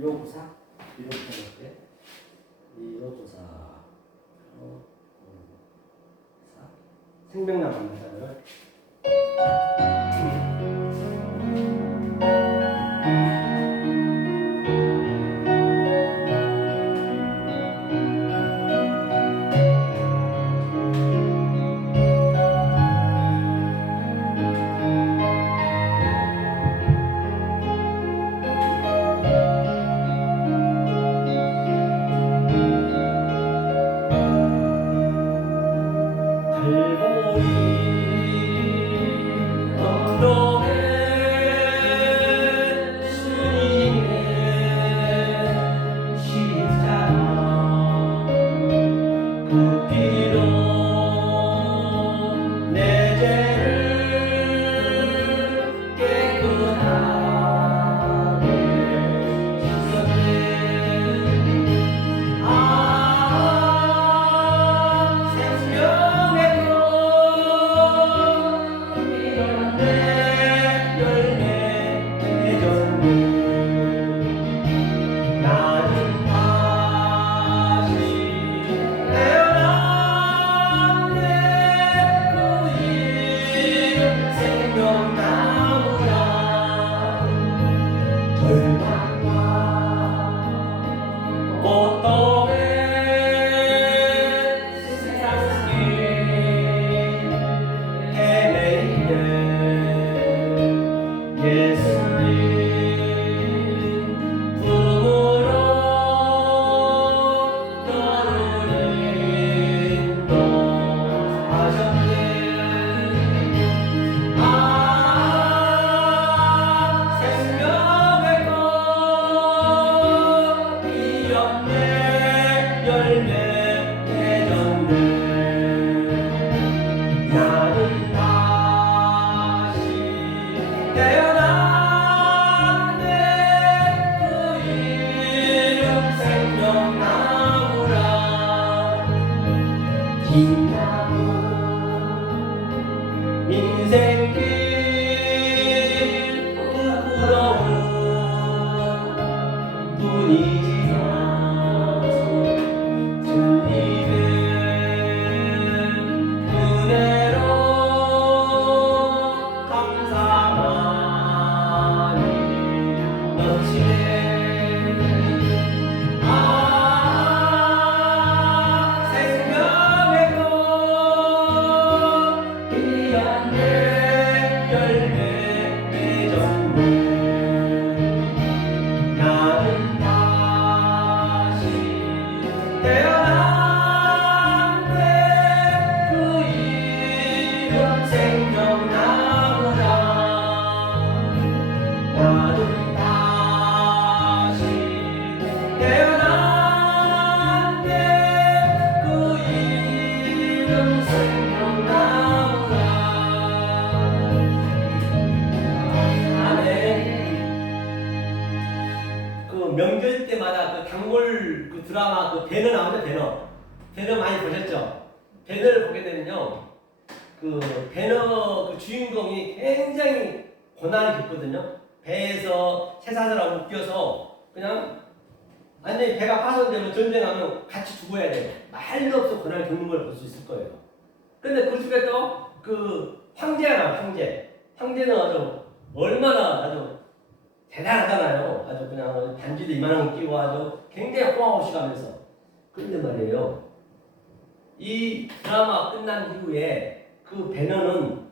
1호고사? 1호고사 몇 개? 1호고사 생명나 만나자를 인생길 부끄러운 뿐이지만 주님의 은혜로 감사만이 넘치네. 생명의 꽃 피었네. 열매 맺었네. 나는 다시 태어났네. 그 이름 생명나무라. 나는 다시 태어났네. 그 이름 생명나무라. 그 명절 때마다 그 단골 그 드라마 그 배너 나오죠. 배너 많이 보셨죠? 배너를 보게 되면요, 그 배너 그 주인공이 굉장히 고난이 깊거든요. 배에서 쇠사슬하고 묶여서 그냥 완전히 배가 파손되면 전쟁하면 같이 죽어야 돼요. 말도 없어 고난을 겪는 걸 볼 수 있을 거예요. 근데 그 중에 또 그 황제가 나와요. 황제는 아주 얼마나 아주 대단하잖아요. 아주 그냥 반지도 이만한 거 끼고 아주 굉장히 호화호식하면서. 그런데 말이에요, 이 드라마 끝난 이후에 그 배너는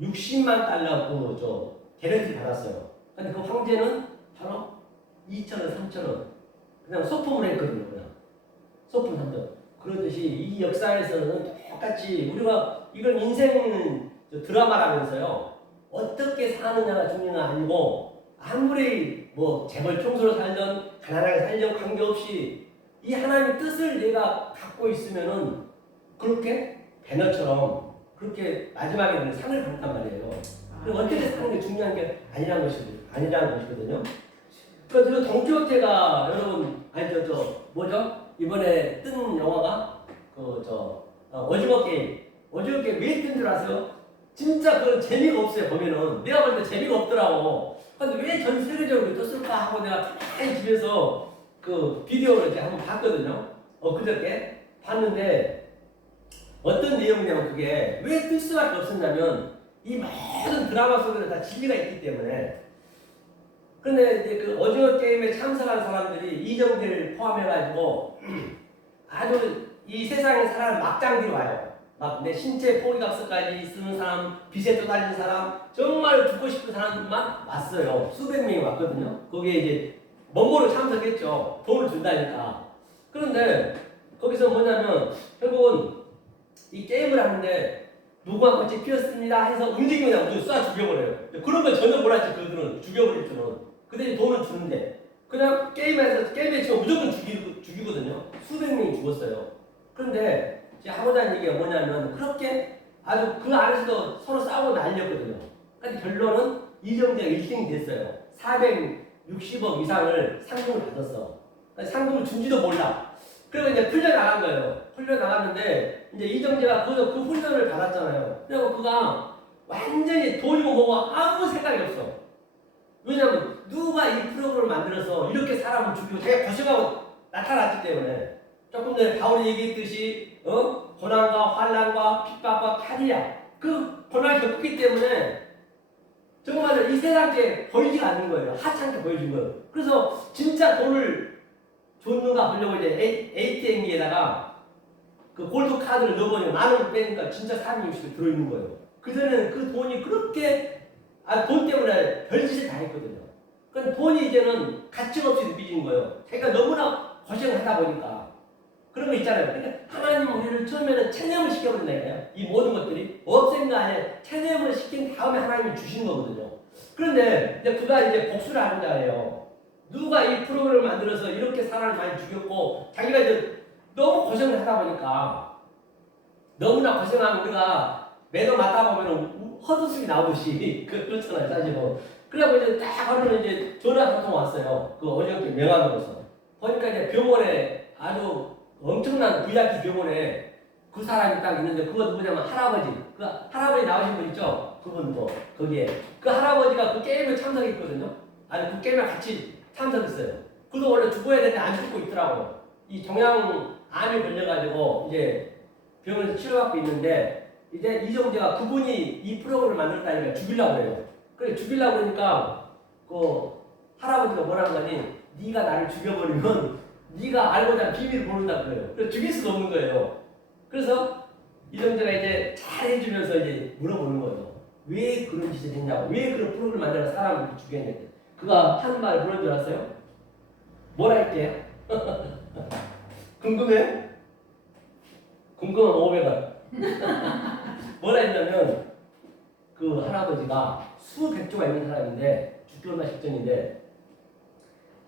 60만 달러 그 개런티를 받았어요. 근데 그 황제는 바로 2,000원, 3,000원 그냥 소품을 했거든요. 그냥 소품 3,000원. 그러듯이 이 역사에서는 똑같이 우리가 이건 인생 드라마라면서요, 어떻게 사느냐가 중요한 건 아니고, 아무리 뭐 재벌 총수로 살던 가난하게 살던 관계없이 이 하나님의 뜻을 내가 갖고 있으면은 그렇게 배너처럼 그렇게 마지막에 상을 받단 말이에요. 그럼 어떻게 사는 게 중요한 게 아니라는 것이거든요. 그래서 돈키호테가 여러분 뭐죠? 이번에 뜬 영화가 오징어 게임 왜 뜬 줄 아세요? 진짜 그 재미가 없어요. 보면은 내가 볼 때 재미가 없더라고. 근데 왜 전 세계적으로 떴을까 하고 내가 가만히 집에서 그 비디오를 이제 한번 봤거든요. 그저께 봤는데 어떤 내용이냐면 그게 왜 뜰 수밖에 없었냐면 이 모든 드라마 속에는 다 진리가 있기 때문에. 근데 이제 그 오징어 게임에 참석한 사람들이 이정재를 포함해가지고 아주 이 세상에 살아가는 막장들이 와요. 막 내 신체 포기각서까지 쓰는 사람, 빚에 떠다니는 사람, 정말 죽고 싶은 사람들만 왔어요. 수백 명이 왔거든요. 거기에 이제 먼 참석했죠. 돈을 준다니까. 그런데 거기서 뭐냐면 결국은 이 게임을 하는데 누구와 같이 피었습니다 해서 움직이면 그냥 쏴 죽여버려요. 그런 걸 전혀 몰랐지. 그들은 죽여버릴 줄은. 그들이 돈을 주는데 그냥 게임에 치면 무조건 죽이거든요. 수백 명이 죽었어요. 그런데 제가 하고자 하는 얘기가 뭐냐면 그렇게 아주 그 안에서도 서로 싸우고 난리였거든요. 근데 결론은 이정재가 1등이 됐어요. 460억 이상을 상금을 받았어. 상금을 준지도 몰라. 그리고 이제 풀려나간 거예요. 풀려나갔는데 이제 이정재가 그 훈련을 받았잖아요. 그리고 그가 완전히 돈이고 뭐고 아무 생각이 없어. 왜냐면 누가 이 프로그램을 만들어서 이렇게 사람을 죽이고 자기가 고생하고 나타났기 때문에. 조금 전에 바울이 얘기했듯이 고난과 환난과 핍박과 칼이야. 그 고난을 겪기 때문에 정말 이 세상에 보이지 않는 거예요. 하찮게 보여준 거예요. 그래서 진짜 돈을 줬는가 보려고 이제 ATM기에다가 그 골드 카드를 넣어보니 10,000원을 빼니까 진짜 460이 들어있는 거예요. 그전에는 그 돈이 그렇게 돈 때문에 별짓을 다 했거든요. 그러니까 돈이 이제는 가치가 없이 느껴지는 거예요. 자기가 너무나 고생을 하다 보니까. 그런 거 있잖아요. 그러니까 하나님은 우리를 처음에는 체념을 시켜버린다니까요. 이 모든 것들이 없앤 거 아니에요. 체념을 시킨 다음에 하나님이 주신 거거든요. 그런데 이제 그가 이제 복수를 하는 자예요. 누가 이 프로그램을 만들어서 이렇게 사람을 많이 죽였고 자기가 이제 너무 고생을 하다 보니까 너무나 고생하면 우리가 매도 맞다 보면 헛웃음이 나오듯이 그렇잖아요. 사실은. 그래갖고 이제 딱 하루는 이제 전화 한 통 왔어요. 그 어저께 명함으로서. 보니까 이제 병원에 아주 엄청난 VIP 병원에 그 사람이 딱 있는데 그거 누구냐면 할아버지. 그 할아버지 나오신 분 있죠? 그분 뭐 거기에 그 할아버지가 그 게임에 참석했거든요. 아니 그 게임에 같이 참석했어요. 그도 원래 죽어야 되는데 안 죽고 있더라고요. 이 종양암이 걸려가지고 이제 병원에서 치료받고 있는데 이제 이정재가 그분이 이 프로그램을 만들었다니까 죽이려고 해요. 그래 죽이려고 그러니까 그 할아버지가 뭐라는 거니? 네가 나를 죽여버리면 네가 알고자 비밀을 모른다 그래요. 그래서 죽일 수도 없는 거예요. 그래서 이정재가 이제 잘 해주면서 이제 물어보는 거예요. 왜 그런 짓을 했냐고. 왜 그런 프로그램을 만들어 사람을 죽였냐고. 그가 한 말 뭐라는 줄 아세요? 뭐라 할게요? 궁금해요? 궁금하면 500원. 뭐라 했냐면 그 할아버지가 수백조가 있는 사람인데 죽기 얼마 직전인데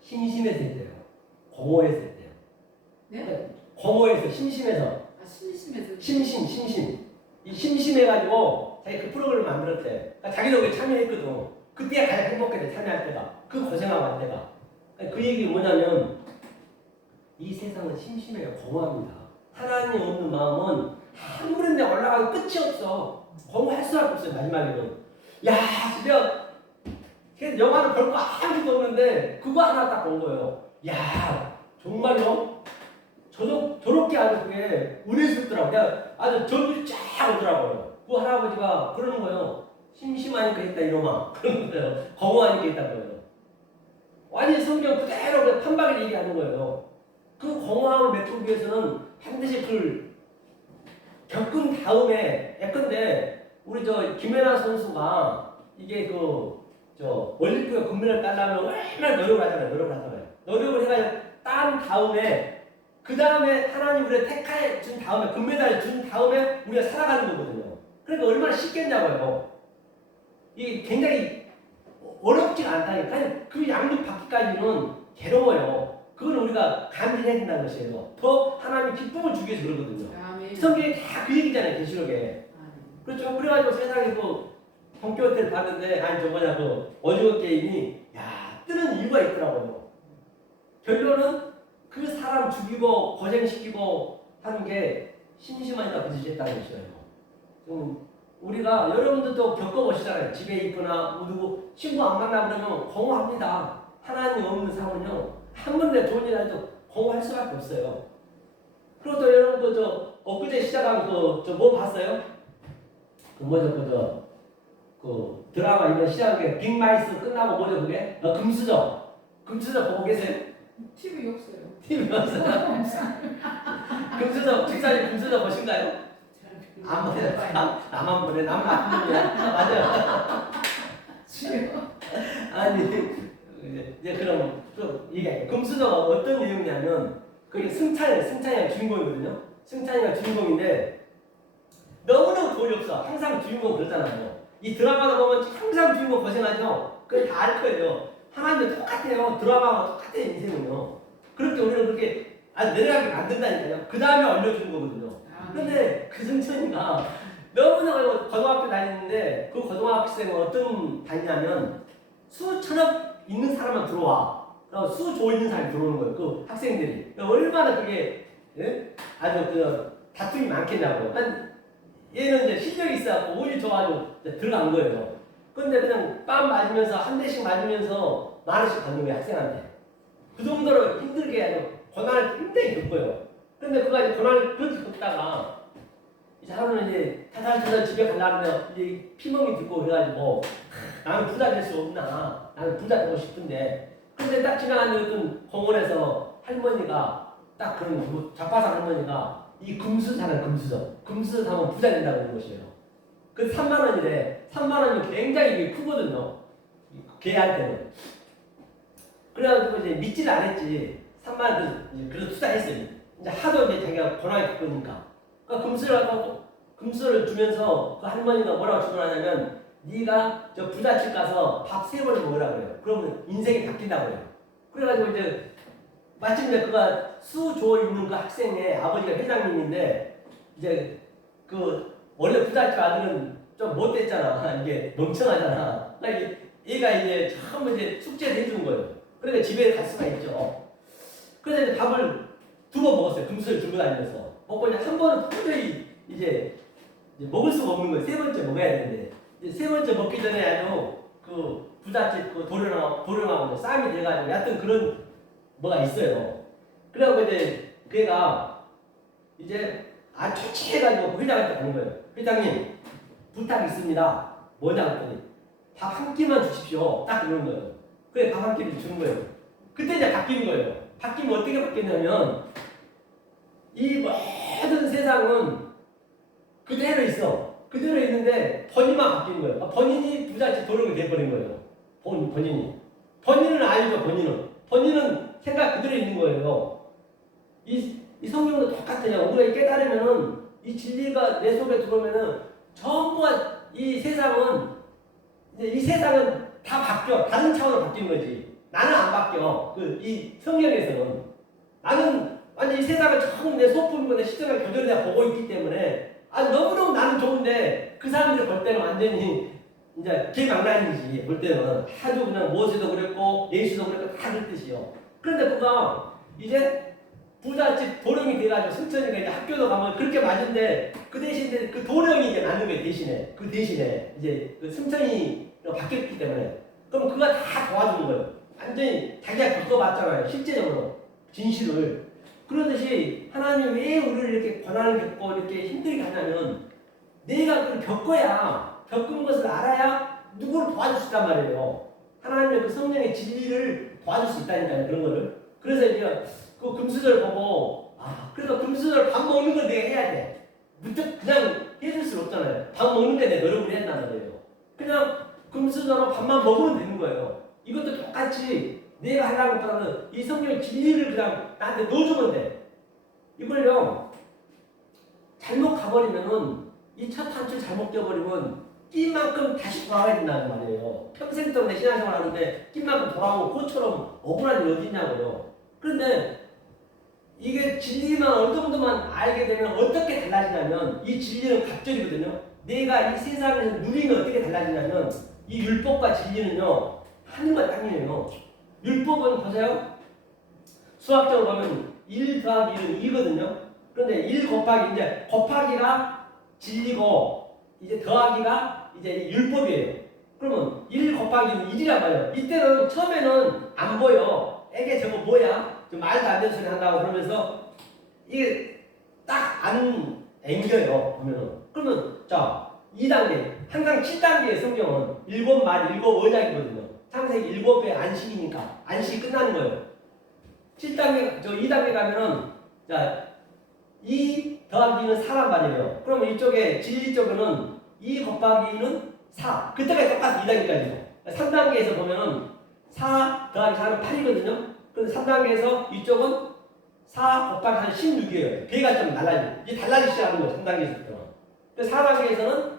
심심해서 했대요. 공허해서 했대요. 네? 공허해서 심심해서. 아 심심해서. 심심. 이 심심해가지고 자기 그 프로그램을 만들었대. 그러니까 자기도 그게 참여했거든. 그때가 가장 행복했대. 참여할 때가. 그 고생하고 할 때가. 그 얘기 뭐냐면 이 세상은 심심해요. 공허합니다. 하나님 없는 마음은 아무리 내 올라가도 끝이 없어. 공부할 수밖에 없어요. 마지막에는. 야, 진짜 영화를 볼 거 아무것도 없는데 그거 하나 딱 본 거예요. 야, 정말로 저렇게 아주 그게 은혜스럽더라고. 내가 아주 전부 쫙 오더라고요. 그 할아버지가 그러는 거예요. 심심하니까 했다 이놈아. 그러는 거예요. 공허하니까 했다는 거예요. 완전 성경 그대로 그냥 판박을 얘기하는 거예요. 그 공허함을 메꾸기 위해서는 반드시 그걸 겪은 다음에 예컨대 우리 김연아 선수가 이게 올림픽에 금메달 따려면 얼마나 노력을 하잖아요. 노력을 해가지고 딴 다음에 그 다음에 하나님 우리가 택하에 준 다음에 금메달을 준 다음에 우리가 살아가는 거거든요. 그러니까 얼마나 쉽겠냐고요. 이게 굉장히 어렵지가 않다니까. 그 양육 받기까지는 괴로워요. 그걸 우리가 감지해야 된다는 것이에요. 더 하나님이 기쁨을 주기 위해서 그러거든요. 아멘. 성경에 다 그 얘기잖아요. 계시록에. 그렇죠. 그래가지고 세상에 동교태를 봤는데 오징어 게임이 뜨는 이유가 있더라고요. 결론은 그 사람 죽이고 고생시키고 하는 게 심심하니까 그 짓을 했다는 것이에요. 좀 우리가 여러분들도 겪어보시잖아요. 집에 있거나 누구 친구 안 만나 그러면 공허합니다. 하나님 없는 삶은요 한 번에 좋은 일 해도 공허할 수밖에 없어요. 그리고 또 여러분 그저 엊그제 시작한 그저뭐 봤어요? 그 뭐죠 그 드라마 이번 시작한 게 빅마이스 끝나고 뭐죠 그게? 금수저 보고 계세요? TV 없어요. TV 없어요? 금수저 집사님 금수저 보신가요? 안 보내. 나만 보내. 나만 나쁜 놈이야. 맞아요. 아니 이제 그럼 좀 얘기할게요. 금수저가 어떤 내용이냐면 그게 승찬이가 주인공이거든요. 승찬이가 주인공인데 너무너무 돈이 없어. 항상 주인공 그러잖아요. 이 드라마를 보면 항상 주인공 고생하죠. 그걸 다 알 거예요. 하나님도 똑같아요. 드라마와 똑같아요. 인생은요. 그렇게 우리는 그렇게 아주 내려가게 만든다니까요. 그 다음에 알려주는 거거든요. 근데 그 승천이가 너무나 고등학교 다니는데 그 고등학생은 어떤 다니냐면 수천억 있는 사람만 들어와. 그리고 수조 있는 사람이 들어오는 거예요. 그 학생들이. 얼마나 그게 예? 아주 그 다툼이 많겠냐고요. 얘는 이제 실력이 있어갖고 운이 좋아가지고 들어간 거예요. 근데 그냥 빰 맞으면서 한 대씩 맞으면서 만 원씩 받는 거예요. 학생한테. 그 정도로 힘들게 아주 고난을 힘들게 겪어요. 근데 그가 이제 고난을 그렇게 겪다가 이제 하루는 이제 타살쳐서 집에 가려면 이제 피멍이 들고 그래가지고 나는 부자 될 수 없나? 나는 부자 되고 싶은데 근데 딱 지나가는 어떤 공원에서 할머니가 딱 그런 뭐 자빠산 할머니가 이 금수사는 금수 사면 부자 된다고 하는 것이에요. 그 3만 원이래. 3만 원이면 굉장히 크거든요. 걔할 때는. 그래가지고 이제 믿지를 않았지. 3만 원 그래도 투자했어요. 이제 하도 이제 자기가 고난이 겪으니까. 그러니까 금수를 주면서 그 할머니가 뭐라고 주문하냐면 네가 저 부잣집 가서 밥 3번을 먹으라 그래요. 그러면 인생이 바뀐다고 해요. 그래가지고 이제 마침내 그가 수조 있는 그 학생의 아버지가 회장님인데 이제 그 원래 부잣집 아들은 좀 못됐잖아. 이게 멍청하잖아. 그러니까 얘가 이제 처음 이제 숙제를 해주는 거예요. 그러니까 집에 갈 수가 있죠. 그래서 이제 밥을 2번 먹었어요. 금수를 들고 다니면서. 먹고 이제 한 번은 도저히 이제 먹을 수가 없는 거예요. 3번째 먹어야 되는데. 이제 3번째 먹기 전에 아주 그 부잣집 그 도령하고 싸움이 돼가지고 하여튼 그런 뭐가 있어요. 그래갖고 이제 걔가 이제 아주 취해가지고 회장한테 가는 거예요. 회장님 부탁이 있습니다. 뭐냐 했더니 밥 한 끼만 주십시오. 딱 그러는 거예요. 그래 밥 한 끼를 주는 거예요. 그때 이제 바뀌는 거예요. 바뀌면 어떻게 바뀌냐면 이 모든 세상은 그대로 있어. 그대로 있는데 본인만 바뀌는 거예요. 본인이 부잣집 도령이 돼버린 거예요. 본인은 아니죠. 본인은 생각 그대로 있는 거예요. 이 성경도 똑같아요. 우리가 깨달으면은 이 진리가 내 속에 들어오면은 전부가 이 세상은 다 바뀌어. 다른 차원으로 바뀌는 거지. 나는 안 바뀌어. 이 성경에서는 나는 완전 이 세상을 전부 내 소품이고 내 시점을 교전을 내가 보고 있기 때문에 너무너무 나는 좋은데 그 사람들이 볼 때는 완전히 이제 개망난이지. 볼 때는 아주 그냥 모세도 그랬고 예수도 그랬고 다 그랬듯이요. 그런데 그가 이제 부잣집 도령이 돼가지고 승천이가 이제 학교도 가면 그렇게 맞은데 그 대신에 그 도령이 이제 낳는 거예요. 대신에 이제 그 승천이가 바뀌었기 때문에 그럼 그가 다 도와주는 거예요. 완전히 자기가 겪어봤잖아요. 실제적으로 진실을. 그러듯이 하나님 왜 우리를 이렇게 고난을 겪고 이렇게 힘들게 하냐면 내가 그걸 겪은 것을 알아야 누구를 도와줄 수 있단 말이에요. 하나님의 그 성령의 진리를 도와줄 수 있다니까요. 그런 거를. 그래서 이제 그 금수저를 보고 그래서 금수저를 밥 먹는 걸 내가 해야 돼. 무척 그냥 해줄 수 없잖아요. 밥 먹는데 내 노력을 해야 한단 말이에요. 그냥 금수저로 밥만 먹으면 되는 거예요. 이것도 똑같이 내가 하려는 것보다는 이 성경의 진리를 그냥 나한테 넣어주면 돼. 이걸요 잘못 가버리면은 이 첫 단추 잘못 껴버리면 낀만큼 다시 돌아가야 된다는 말이에요. 평생 동안 신앙생활 하는데 낀만큼 돌아오고 그것처럼 억울한 일이 어디 있냐고요. 그런데 이게 진리만 어느 정도만 알게 되면 어떻게 달라지냐면 이 진리는 갑절이거든요. 내가 이 세상에서 누리면 어떻게 달라지냐면 이 율법과 진리는요 하늘과 땅이에요. 율법은 보세요. 수학적으로 보면 1 더하기 1은 2거든요. 그런데 1 곱하기 이제 곱하기가 진리고 이제 더하기가 이제 율법이에요. 그러면 1 곱하기는 1이란 말이에요. 이때는 처음에는 안 보여. 에게 저거 뭐야? 좀 말도 안 되는 소리 한다고 그러면서 이게 딱 안 앵겨요. 보면은. 그러면 자 2단계 항상 7단계의 성경은 7말 7언약이거든요. 창세기 7배 안식이니까 안식이 끝나는 거예요. 7단계 저 2단계 가면은 자 2 더하기는 4란 말이에요. 그러면 이쪽에 진리 쪽에는 2 곱하기는 4. 그때까지 똑같아 2단계까지도. 3단계에서 보면은 4 더하기 4는 8이거든요. 그런데 3단계에서 이쪽은 4 곱하기 4는 16이에요. 배가 좀 달라지죠. 이게 달라지기 시작하는 거예요. 3단계에서부터. 4단계에서는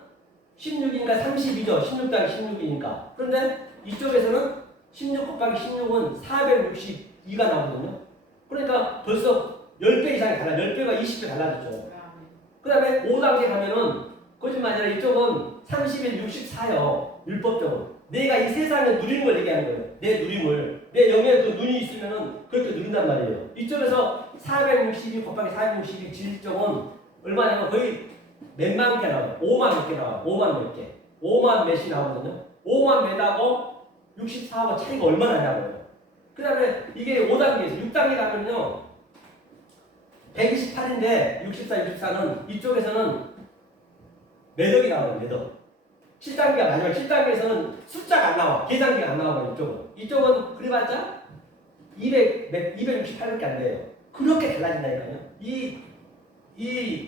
16이니까 32죠. 16 더하기 16이니까. 그런데 이쪽에서는 16 곱하기 16은 462가 나오거든요. 그러니까 벌써 10배 이상이 달라요. 10배가 20배 달라졌죠. 그 다음에 5단계 가면은 거짓말 아니라 이쪽은 31, 64요. 율법적으로. 내가 이 세상에 누리는 걸 얘기하는 거예요. 내 누림을. 내 영에 그 눈이 있으면은 그렇게 누린단 말이에요. 이쪽에서 462 곱하기 462 진리 쪽은 얼마냐면 거의 몇만 개 나와요. 5만 몇 개 나와요. 5만 몇 개. 5만 몇이 나오거든요. 5만 몇하고 64하고 차이가 얼마나 나냐고요. 그 다음에 이게 5단계에서 6단계 가면요. 128인데 64, 64는 이쪽에서는 매덕이 나와요. 매덕. 7단계가 마지막 7단계에서는 숫자가 안 나와. 계산기가 안 나와요. 이쪽은 그래봤자 268밖에 안 돼요. 그렇게 달라진다니까요. 이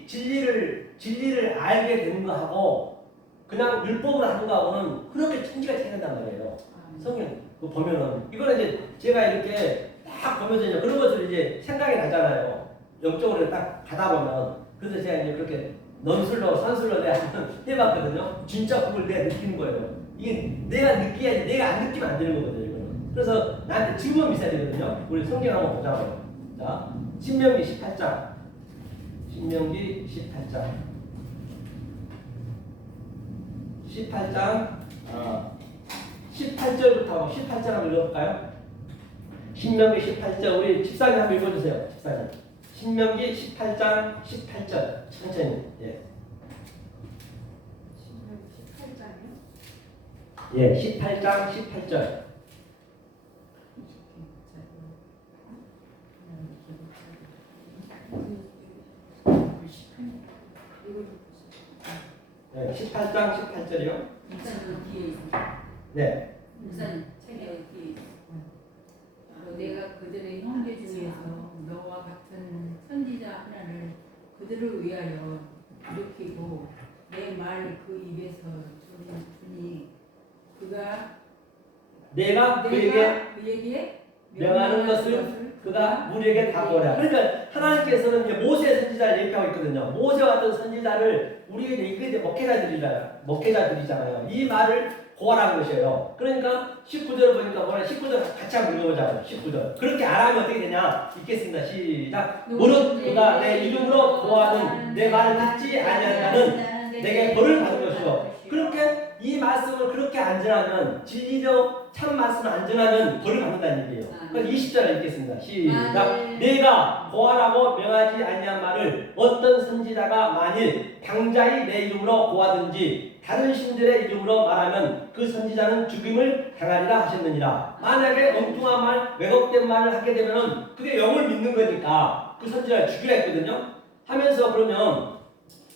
진리를 알게 되는 거하고 그냥 율법을 하는 거하고는 그렇게 천지가 차이난단 말이에요. 성경 보면은 이거는 이제 제가 이렇게 딱 보면서 이제 그런 것을 이제 생각이 나잖아요. 영적으로 딱 가다 보면. 그래서 제가 이제 그렇게 논술로 산술로 내가 한번 해봤거든요. 진짜 그걸 내가 느끼는 거예요. 이게 내가 느끼야지 내가 안 느끼면 안 되는 거거든요. 이거는. 그래서 나한테 증거가 있어야 되거든요. 우리 성경 한번 보자고요. 자, 신명기 18장. 신명기 18장. 18절부터 18절 한번 읽어볼까요? 신명기 18절 우리 집사님 한번 읽어주세요. 집사님. 신명기 18장 18절 천천히. 예. 신명기 18장이요? 예, 18장 18절. 네, 18장 18절이요. 목사님 뒤에 있어. 네. 목사님 책에 뒤에 있어. 내가 그들의 형제 중에서 너와 같은 선지자 하나를 그들을 위하여 일으키고 내 말 그 입에서 주니 그가 내가 그에게 명하는 것을 그가 우리에게 다 보라. 그러니까 하나님께서는 이제 모세 선지자를 얘기하고 있거든요. 모세와 같은 선지자를 우리에게 이게 목회자들이잖아요. 이 말을 고하라는 것이에요. 그러니까 19절을 보니까 뭐라 19절 같이 한번 읽어보자고요. 19절. 그렇게 안 하면 어떻게 되냐? 읽겠습니다. 시작. 무릇 그가 내 이름으로 고하는 내 말을 듣지 아니하는 내게 벌을 받을 것이요. 그렇게 이 말씀을 그렇게 안 전하면 진리적 참 말씀을 안 전하면 벌을 받는다는 얘기예요. 그래서 20절을 읽겠습니다. 시작. 내가 고하라고 명하지 아니한 말을 어떤 선지자가 만일 당자의 내 이름으로 고하든지 다른 신들의 이름으로 말하면 그 선지자는 죽임을 당하리라 하셨느니라. 만약에 엉뚱한 말, 왜곡된 말을 하게 되면은 그게 영을 믿는 거니까 그 선지자를 죽이라 했거든요. 하면서 그러면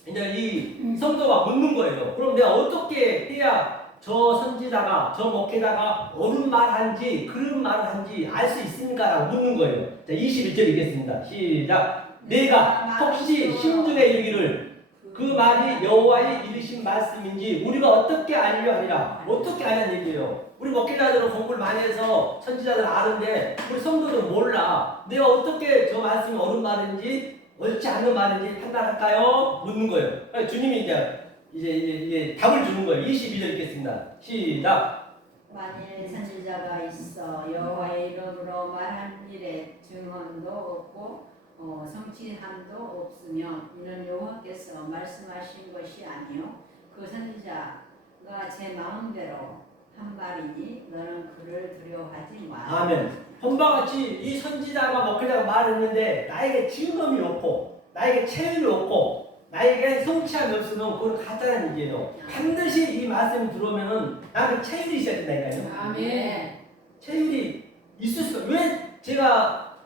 이제 이 성도가 묻는 거예요. 그럼 내가 어떻게 해야 저 선지자가, 저 목회자가 옳은 말 한지, 그런 말을 한지 알 수 있습니까? 라고 묻는 거예요. 자, 21절 읽겠습니다. 시작. 내가 혹시 심중에 이르기를 그 말이 여호와의 이르신 말씀인지 우리가 어떻게 알려 하리라. 어떻게 아냐는 얘기예요. 우리 목회자들은 공부를 많이 해서 선지자들 아는데 우리 성도들은 몰라. 내가 어떻게 저 말씀이 옳은 말인지 옳지 않는 말인지 판단할까요? 묻는 거예요. 그러니까 주님이 이제 답을 주는 거예요. 22절 읽겠습니다. 시작. 만일 선지자가 있어 여호와의 이름으로 말한 일에 증언도 없고 성취함도 없으며 이는 여호와께서 말씀하신 것이 아니요 그 선지자가 제 마음대로 한 말이니 너는 그를 두려워하지 마. 아멘. 본바 같이 이 선지자가 목회자가 말했는데 나에게 증거이 없고 나에게 체험이 없고 나에게 성취함이 없으면 그건 가짜라는 얘기예요. 반드시 이 말씀이 들어오면은 나는 체율이 있어야 된다니까요. 아멘. 체율이 있을 수가. 왜 제가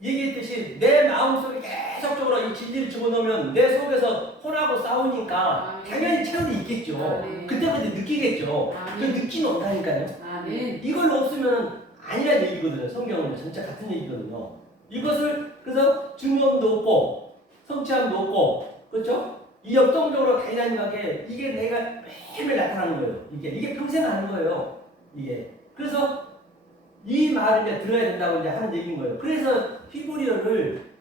얘기했듯이 내 마음속에 계속적으로 이 진리를 집어넣으면 내 속에서 혼하고 싸우니까 아멘. 당연히 체율이 있겠죠. 아멘. 그때부터 느끼겠죠. 그 아멘. 느낌이 온다니까요. 아멘. 이걸로 없으면 아니란 얘기거든요. 성경은 전체 같은 얘기거든요. 이것을 그래서 중요함도 없고 성취함도 없고 그렇죠? 이 역동적으로 다이나믹하게 이게 내가 매일매일 나타나는 거예요. 이게 평생 하는 거예요. 이게 그래서 이 말을 이제 들어야 된다고 이제 하는 얘기인 거예요. 그래서 히브리어를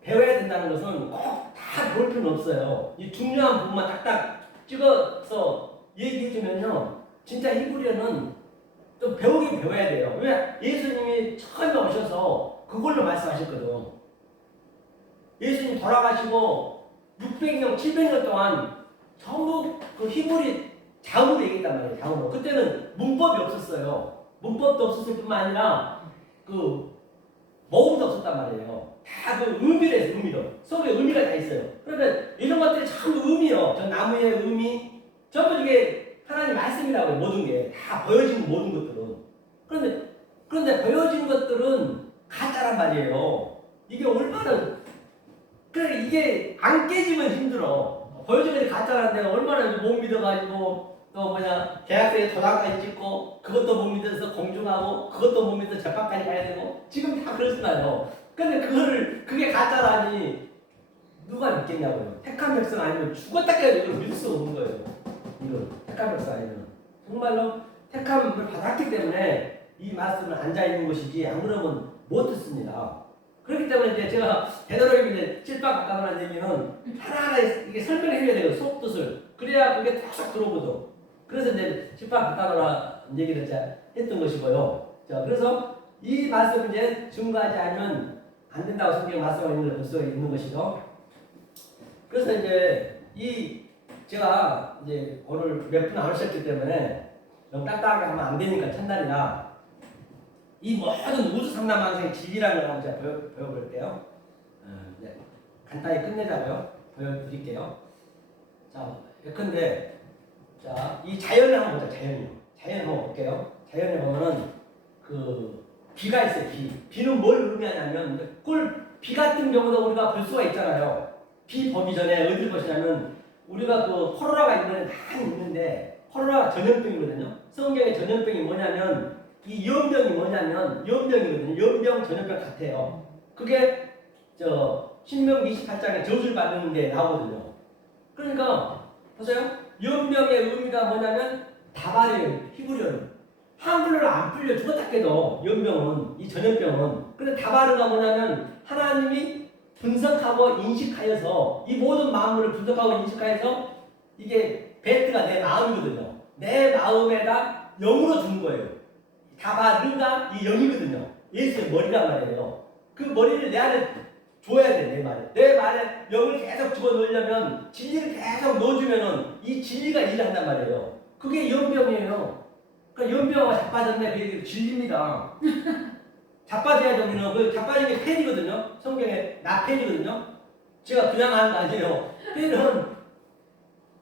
배워야 된다는 것은 꼭 다 배울 필요는 없어요. 이 중요한 부분만 딱딱 찍어서 얘기해주면요, 진짜 히브리어는 좀 배우긴 배워야 돼요. 왜? 예수님이 처음에 오셔서 그걸로 말씀하셨거든. 예수님 돌아가시고 600년, 700년 동안 전부 그 히브리 자음으로 얘기했단 말이에요. 자음으로. 그때는 문법이 없었어요. 문법도 없었을 뿐만 아니라 그 모음도 없었단 말이에요. 다 그 의미로 해서 의미로. 속에 의미가 다 있어요. 그러니까 이런 것들이 전부 의미요. 저 나무의 의미, 전부 이게 하나님 말씀이라고요. 모든 게 다 보여지는 모든 것들은. 그런데 보여진 것들은 가짜란 말이에요. 이게 얼마나 그래 이게 안 깨지면 힘들어. 보여주는 게 가짜라는데 얼마나 못 믿어가지고 또 뭐냐 대학생에 도장까지 찍고 그것도 못 믿어서 공중하고 그것도 못 믿어서 재판까지 가야 되고 지금 다 그렇잖아요. 근데 그게 가짜라니 누가 믿겠냐고요. 택한 백성 아니면 죽었다 깨도 이걸 믿을 수 없는 거예요. 이걸 택한 백성 아니면 정말로 택함을 받았기 때문에 이 말씀을 앉아 있는 것이지 안 그러면 못 듣습니다. 그렇기 때문에 이제 제가 되도록이면 이제 찔박 가까우라는 얘기는 하나하나 이게 설명해줘야 돼요. 속 뜻을. 그래야 그게 탁 들어오거든. 그래서 이제 찔박 가까우라 얘기를 제가 했던 것이고요. 자, 그래서 이 말씀을 이제 증거하지 않으면 안 된다고 성경 말씀하고 있는 걸 볼 있는 것이죠. 그래서 이제 제가 이제 오늘 몇 분 안 오셨기 때문에 너무 딱딱하게 하면 안 되니까 첫날이라 이 모든 우주 상담왕생의 진리라는 걸 한번 제가 보여볼게요. 네. 간단히 끝내자고요. 보여드릴게요. 자, 예컨대 자, 이 자연을 한번 보자. 자연을 한번 볼게요. 자연에 보면은 그 비가 있어요. 비는 뭘 의미하냐면 비 같은 경우도 우리가 볼 수가 있잖아요. 비 보기 전에 어디를 보시냐면 우리가 그 코로나가 이번에 많이 있는데 코로나가 전염병이거든요. 성경의 전염병이 뭐냐면 이 연병이 뭐냐면 연병이거든요. 연병 전염병 같아요. 그게 신명기 28장에 저주를 받는 게 나오거든요. 그러니까 보세요. 연병의 의미가 뭐냐면 다발이에요. 히브리어는 한글로 안 풀려 죽었다 깨도 연병은 이 전염병은. 근데 다발은 뭐냐면 하나님이 분석하고 인식하여서 이 모든 만물을 분석하고 인식하여서 이게 베트가 내 마음이거든요. 내 마음에다 영으로 준 거예요. 다바르가 이 영이거든요. 예수의 머리란 말이에요. 그 머리를 내 안에 줘야 돼. 내 말에 영을 계속 집어넣으려면 진리를 계속 넣어주면은 이 진리가 일을 한단 말이에요. 그게 연병이에요. 그러니까 연병하고 자빠졌네. 그게 진리입니다. 자빠져야 우리는 그 자빠진 게 펜이거든요. 성경에 나 펜이거든요. 제가 그냥 하는 거 아니에요. 펜은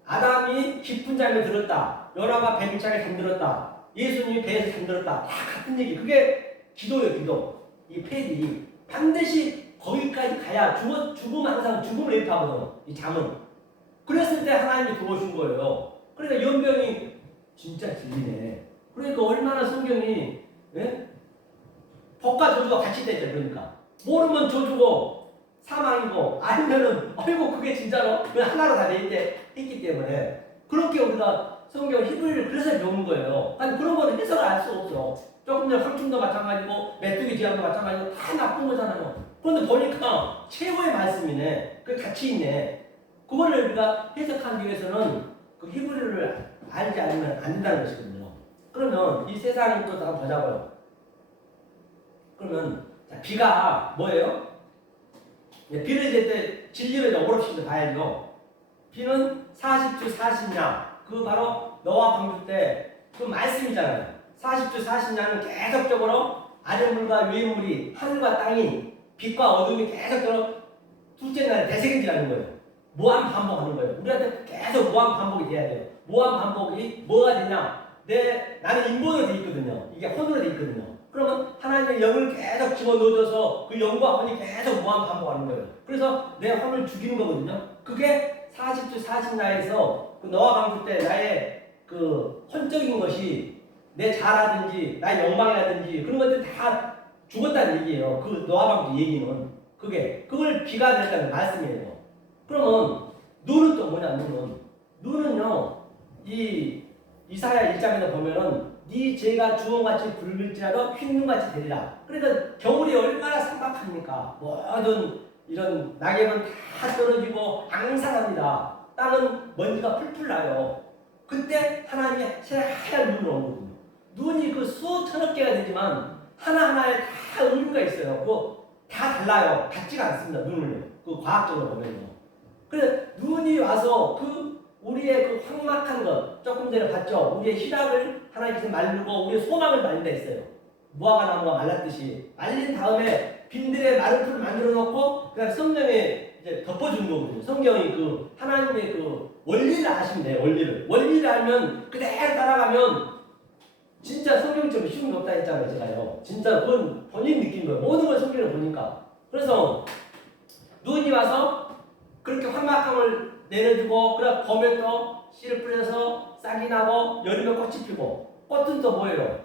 아담이 깊은 잠에 들었다. 연하가 뱀장에 잠들었다. 예수님이 배에서 잠들었다. 다 같은 얘기. 그게 기도예요. 기도. 이 펜이 반드시 거기까지 가야 죽으면 항상 죽음을 예표하거든. 이 잠은. 그랬을 때 하나님이 들어오신 거예요. 그러니까 연병이 진짜 진리네. 그러니까 얼마나 성경이 복과 저주가 같이 되죠. 그러니까 모르면 저주고 사망이고 아니면은 아이고 그게 진짜로 그냥 하나로 다 있기 때문에 그렇게 우리가 성경 히브리를 그래서 배우는 거예요. 아니 그런 거는 해석을 알 수 없어. 조금 전에 황충도 마찬가지고 메뚜기 지향도 마찬가지고 다 나쁜 거잖아요. 그런데 보니까 최고의 말씀이네. 그 같이 있네. 그거를 우리가 해석하기 위해서는 그 히브리를 알지 않으면 안 된다는 것이거든요. 그러면 이 세상을 또 한번 보자고요. 그러면 자, 비가 뭐예요? 비를 이제 때 진리를 어렵게 봐야죠. 비는 40주 40냐 그 바로 노아 방주 때 그 말씀이잖아요. 40주 40냐는 계속적으로 아랫물과 위에물이 하늘과 땅이 빛과 어둠이 계속적으로 둘째 날에 대생기라는 거예요. 무한 반복하는 거예요. 우리한테 계속 무한 반복이 돼야 돼요. 무한 반복이 뭐가 되냐? 나는 인본으로 돼 있거든요. 이게 혼으로 돼 있거든요. 그러면 하나님의 영을 계속 집어넣어줘서 그 영과 혼이 계속 무한 반복하는 거예요. 그래서 내 혼을 죽이는 거거든요. 그게 40주 40나에서 그 노아 방주 때 나의 그 혼적인 것이 내 자라든지 나의 영광이라든지 그런 것들 다 죽었다는 얘기예요. 그 노아 방주 얘기는 그걸 비가 내렸다는 말씀이에요. 그러면 눈은 또 뭐냐? 눈은요 이 이사야 1장에서 보면은 네 죄가 주홍같이 붉을지라도 흰눈같이 되리라. 그러니까 겨울이 얼마나 삼박합니까? 모든 이런 낙엽은 다 떨어지고 앙상합니다. 땅은 먼지가 풀풀 나요. 그때 하나님이 하얀 눈을 오거든요. 눈이 그 수천억 개가 되지만 하나하나에 다 의미가 있어요. 다 달라요. 같지가 않습니다. 눈을 그 과학적으로 보면요. 그래서 눈이 와서 우리의 그 황막한 것 조금 전에 봤죠. 우리의 희락을 하나님께서 말르고 우리의 소망을 말린다 했어요. 무화과 나무가 말랐듯이 말린 다음에 빈들에 마른 풀을 만들어 놓고 그다음 성령에 이제 덮어주는 거거든요. 성경이 하나님의 원리를 아시면 돼요. 원리를 알면 그대로 따라가면 진짜 성경처럼 쉬운 게 없다 했잖아요. 제가요. 진짜 그건 본인 느낀 거예요. 모든 걸 성경을 보니까. 그래서 눈이 와서 그렇게 황막함을 내려주고 그래 봄에 또 씨를 뿌려서 싹이 나고 여름에 꽃이 피고 꽃은 또 뭐예요?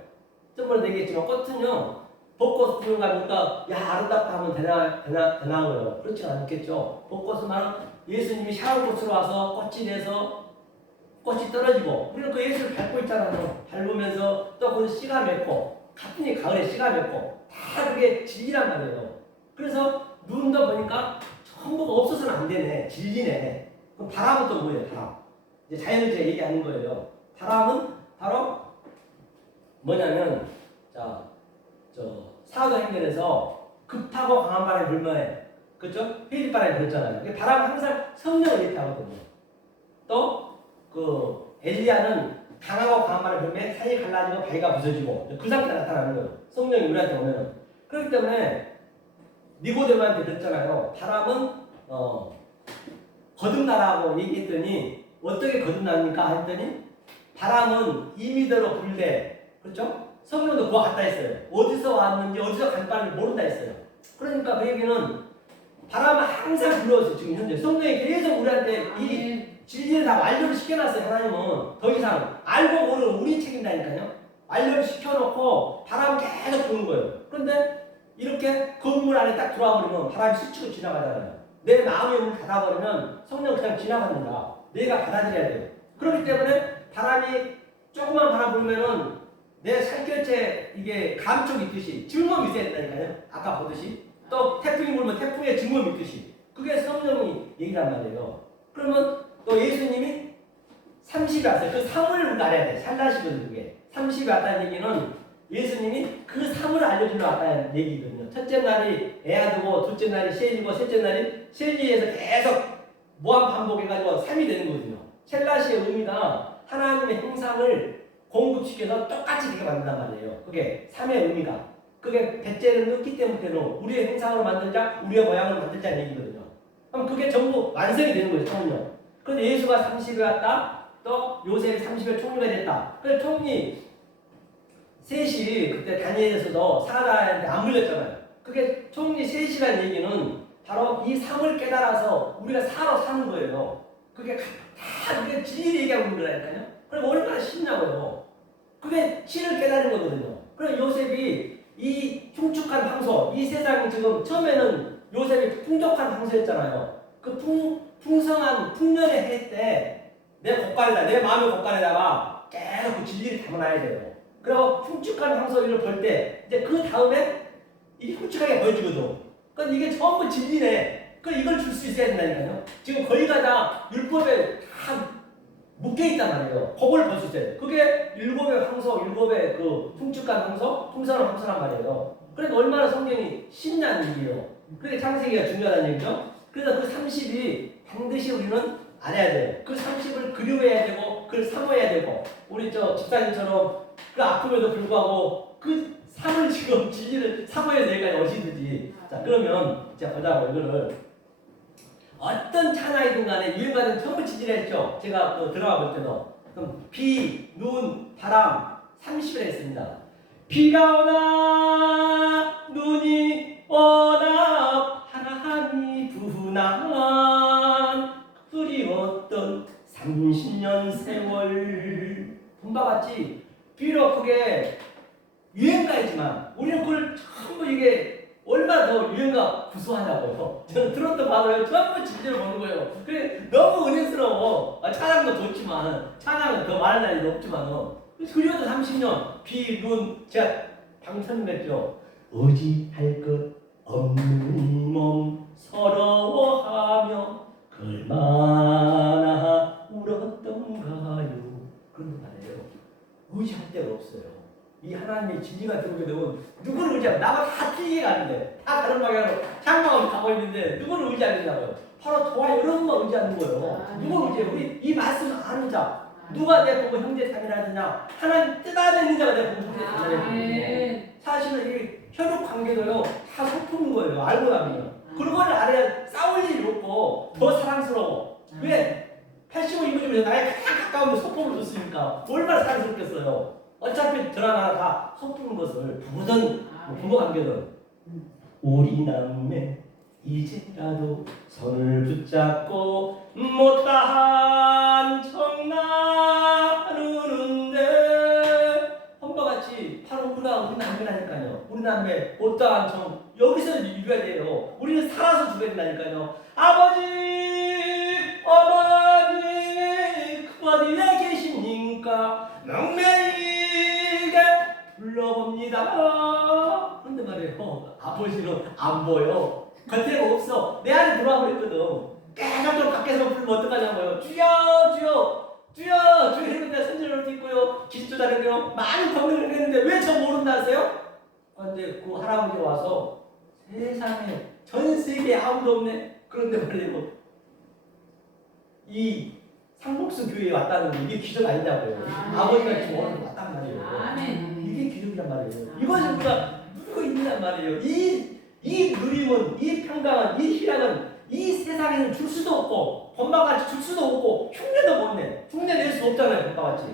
저번에 얘기했지만 꽃은요 벚꽃 피는 거 보니까 야 아름답다 하면 되나 거예요. 그렇지 않겠죠. 벚꽃은 예수님이 샤워꽃으로 와서 꽃이 돼서 꽃이 떨어지고 우리는 그 예수를 밟고 있잖아요. 밟으면서 또 그 씨가 맺고 가뿐히 가을에 씨가 맺고 다 그게 진리란 말이에요. 그래서 눈도 보니까 전부가 없어서는 안 되네. 진리네. 그럼 바람은 또 뭐예요? 바람. 이제 자연을 제가 얘기하는 거예요. 바람은 바로 뭐냐면 사도행전에서 급하고 강한 바람이 불면 그렇죠? 회리 바람이 불었잖아요. 바람은 항상 성령을 얘기하거든요. 또 엘리야는 강하고 강한 바람이 불면 산이 갈라지고 바위가 부서지고 그 상태가 나타나는 거예요. 성령이 우리한테 오면은. 그렇기 때문에 니고데모한테 그랬잖아요. 바람은 거듭나라고 얘기했더니 어떻게 거듭납니까? 했더니 바람은 2미터로 불대. 그렇죠? 성령도 그거 같다 했어요. 어디서 왔는지 어디서 간 바를 모른다 했어요. 그러니까 그 얘기는 바람은 항상 불러왔어요. 지금 현재 성령이 계속 우리한테 이 진리를 다 완료를 시켜놨어요. 하나님은 더 이상 알고 모르는 우리 책임다니까요. 완료를 시켜놓고 바람 계속 부는 거예요. 그런데 이렇게 건물 안에 딱 들어와 버리면 바람이 스치고 지나가잖아요. 내 마음의 문을 닫아버리면 성령 그냥 지나갑니다. 내가 받아들여야 돼요. 그렇기 때문에 바람이 조그만 바람 불면은 내 살결제 이게 감촉이 있듯이 증거이 있어야 된다니까요. 아까 보듯이 또 태풍이 불면 태풍의 증거이 있듯이 그게 성령이 얘기란 말이에요. 그러면 또 예수님이 30이 왔어요. 그 3을 우리가 알아야 돼. 살라시거든요. 그게 30이 왔다는 얘기는 예수님이 그 3을 알려주려 왔다는 얘기거든요. 첫째 날이 에아드고 둘째 날이 셀리고 셋째 날이 셀리에서 계속 무한 반복해가지고 3이 되는 거거든요. 셀라시의 의미가 하나님의 형상을 공급시켜서 똑같이 되게 만든단 말이에요. 그게 3의 의미가. 그게 배째를 넣기 때문에 우리의 형상으로 만들자, 우리의 모양으로 만들자는 얘기거든요. 그럼 그게 전부 완성이 되는 거예요. 처음은요. 그런데 예수가 30에 왔다, 또 요셉이 30에 총리가 됐다. 그래서 총리 셋이 그때 다니엘에서도 사자한테 안 물렸잖아요. 그게 총리 셋이라는 얘기는 바로 이 삶을 깨달아서 우리가 사는 거예요. 그게 다 그게 진리를 얘기하고 있는 거라니까요. 그럼 얼마나 쉽냐고요. 그게 신을 깨달은 거거든요. 그럼 요셉이 이 흉측한 황소, 이 세상이 지금 처음에는 요셉이 풍족한 황소였잖아요. 그 풍성한 풍년의 해 때 내 곳간에다, 내 마음의 곳간에다가 계속 그 진리를 담아놔야 돼요. 그리고 흉측한 황소를 볼 때 이제 그 다음에 이게 흉측하게 보여지거든. 그러니까 이게 전부 진리네. 이걸 줄 수 있어야 된다니까요. 지금 거의가 다 율법에 다 묶여있단 말이에요. 그걸 볼 수 있어요. 그게 7의 황소, 7의 그 흉측한 황소, 풍성한 황소란 말이에요. 그러니까 얼마나 성경이 쉽냐는 얘기예요. 그게 창세기가 중요하다는 얘기죠. 그래서 그 30이 반드시 우리는 알아야 돼요. 그 30을 그리워해야 되고, 그걸 사모해야 되고, 우리 집사님처럼 그 아픔에도 불구하고 그 삶을 지금 진리를 사모해서 여기까지 오시든지. 자, 그러면, 자, 보자고, 이거를. 어떤 찬양이든 간에 유행가는 전부 지지했죠. 제가 또 들어가 볼 때도. 그럼 비, 눈, 바람 30일 했습니다. 비가 오나 눈이 오나 바람이 부나 그리웠던 30년 세월. 본바 같이 비록 그게 유행가이지만 우리는 그걸 전부 이게 얼마나 더 유행가 구수하냐고요. 저는 들었던 바로요 전부 진지를 보는 거예요. 그래 너무 은혜스러워. 찬양도 좋지만 찬양은 더 많은 날이 없지만 그려도 30년 비, 눈 제가 방송했죠. 의지할 것 없는 몸 서러워하며 얼마나 울었던가요. 그런 말이에요. 의지할 데가 없어요. 이 하나님의 진리가 들어오게 되면 누구를 의지하고 나만 다 틀리게 가는데 다 다른 방향으로 향방으로 가고 있는데 누구를 의지하느냐고요. 바로 저와 여러분만 의지하는 거예요. 누구를 의지해요? 우리 이 말씀을 아는 자. 누가 내 보고 형제 자매라느냐? 하나님 뜻안에는 자가 내 보고 형제 자매라느냐? 사실은 이 혈육 관계도요 다 소품인 거예요. 알고 나면 그런 걸 알아야 싸울 일이 없고 더 사랑스러워. 왜? 85 인물이면 나의 가장 가까운 소품을 줬으니까 얼마나 사랑스럽겠어요. 어차피 저랑 다 소품인 것을 부부든 부부 관계든 우리 남매 이제라도 손을 붙잡고 못다한 청 나누는데 homba같이 바로 우리 남매라니까요. 우리 남매 못다한 청 여기서 이루어야 돼요. 우리는 살아서 죽어야 된다니까요. 아버지 어머니 그 어디에 계십니까? 명매에게 불러봅니다. 그런데 말이에요. 아버지는 안 보여. 겉에 없어. 내 안에 들어와 버렸거든. 깨끗하게 밖에서 부르면 어떡하냐고요. 주여 주여 주여 주여 이러는데 손질을 딛고요. 기도 잘했고요. 많은 병력을 했는데 왜 저 모른다 하세요? 그런데 그 할아버지 와서 세상에 전 세계에 아무도 없네. 그런데 말이에요. 이 상복수 교회에 왔다는 게 이게 기적 아니냐고요. 아버지가 지금 오늘 왔단 말이에요. 이게 기적이란 말이에요. 이것이 우리가 누리고 있느란 말이에요. 이 누림은, 이 평강은, 이 희락은 이 세상에는 줄 수도 없고 본바같이 줄 수도 없고 흉내도 못 내. 흉내 낼 수 없잖아요. 본바같이.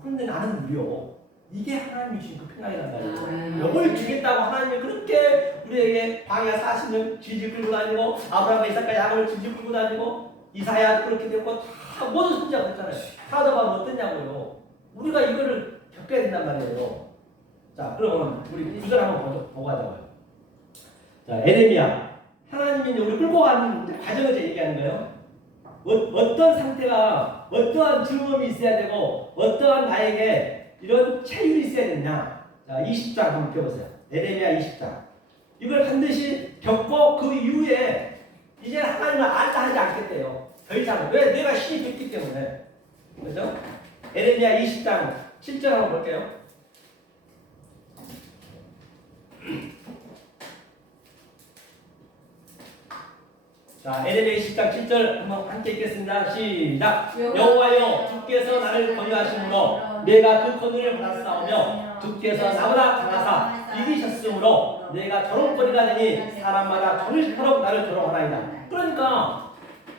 그런데 나는 누려. 이게 하나님이 주신 그 평강이란 말이에요. 이걸 주겠다고 하나님이 그렇게 우리에게 광야 40년 질질 끌고 다니고 아브라함과 이삭과 야곱을 질질 끌고 다니고 이사야도 그렇게 됐고 다 모든 선지자가 그랬잖아요. 사도바울은 어땠냐고요. 우리가 이거를 겪어야 된단 말이에요. 자, 그러면 우리 구절 한번 보고 하자고요. 자, 에레미야. 하나님이 우리 끌고 가는 과정을 얘기하는 거예요. 어떤 상태가, 어떠한 증험이 있어야 되고, 어떠한 나에게 이런 체율이 있어야 되느냐. 자, 20장 한번 펴보세요. 에레미야 20장. 이걸 반드시 겪고 그 이후에 이제 하나님을 알다 하지 않겠대요. 더 이상. 왜? 내가 신이 됐기 때문에. 그렇죠? 에레미야 20장 7절 한번 볼게요. 자, 에레미야 20장 7절 한번 함께 읽겠습니다. 시작. 여호와여 주께서 나를 권유하심으로 내가 그 권유를 받았사오며 주께서 나보다 강하사 이기셨으므로 내가 조롱거리가 되니 사람마다 조롱토록 나를 조롱하나이다. 그러니까